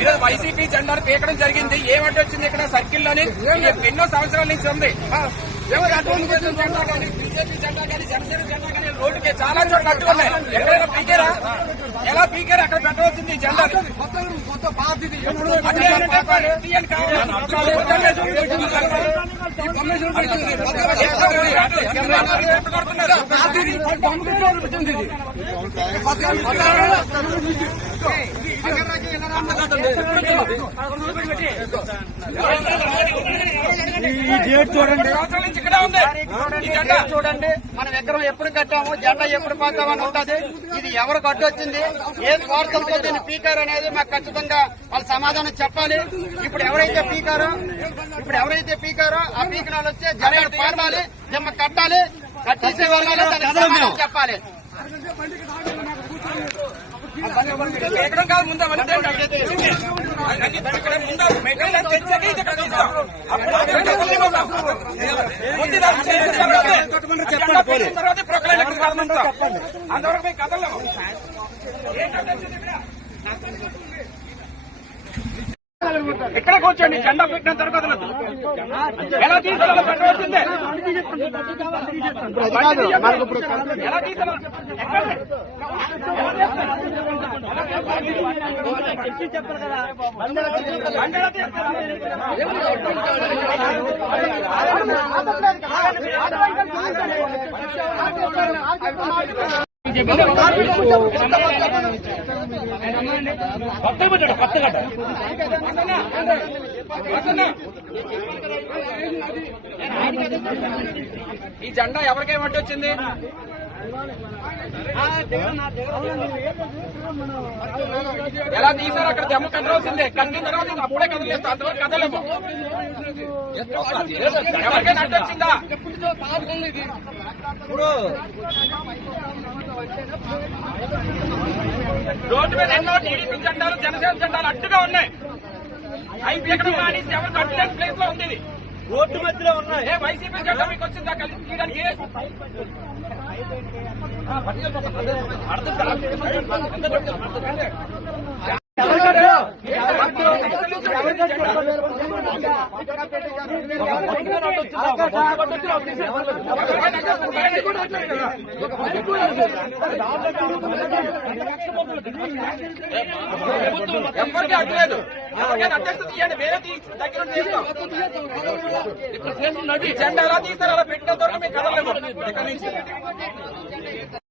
ఈరోజు వైసీపీ జెండాను పీకడం జరిగింది. ఏమంటే వచ్చింది ఇక్కడ సర్కిల్లోని ఎన్నో సంవత్సరాల నుంచి ఉంది. జెండా కానీ బీజేపీ జెండా కానీ జనసేన జెండా కానీ రోడ్డుకి చాలా చోట్ల అడ్డు ఉన్నాయి. ఎక్కడైనా పీకేరా? ఎలా పీకేరా? అక్కడ పెట్టవలసింది జెండా. చూడండి, మన విగ్రహం ఎప్పుడు కట్టాము, జెండా ఎప్పుడు పోతామని ఉంటుంది. ఇది ఎవరు కట్టొచ్చింది, ఏ స్వార్థంతో దీన్ని పీకారు అనేది మాకు ఖచ్చితంగా వాళ్ళు సమాధానం చెప్పాలి. ఇప్పుడు ఎవరైతే పీకారో ఆ పీకిన వాళ్ళు వచ్చి జెండా పాడాలి, జమ్మ కట్టాలి, కట్టేసే వాళ్ళు చెప్పాలి. ఎక్కడ కాదు ముందు తర్వాత అంతవరకు మేము కదలము. ఇక్కడ కూర్చోండి, జెండా పెట్టిన తర్వాత ఎలా తీసుకెళ్ళాలో పెట్టవలసిందే. ఎలా తీసుకెళ్ళాలి? చెప్పారు కదా. ఈ జెండా ఎవరికేమంటే వచ్చింది? ఎలా తీసారు? అక్కడ జమ్మ కట్టవలసిందే. కట్టిన తర్వాత అప్పుడే కదలేస్తా, అంతవరకు కదలేము. ఎవరికైనా అడ్డొచ్చిందా? రోడ్డు మీద ఎన్నో టీడీపీ జెండాలు జనసేన జెండాలు అడ్డుగా ఉన్నాయి. అవి పీకడం మానేసి ఎవరు కట్టలేని ప్లేస్ లో ఉంది. రోడ్డు మధ్యలో ఉన్నాయి. వైసీపీ జెండా మీకు వచ్చిందా తీయడానికి? ఎవరికి అడ్డలేదు. ఎవరికైనా అడ్డేస్తే తీయండి, వేరే దగ్గర జెండా ఎలా తీస్తారు? అలా పెట్టిన తర్వాత మేము కదలేము.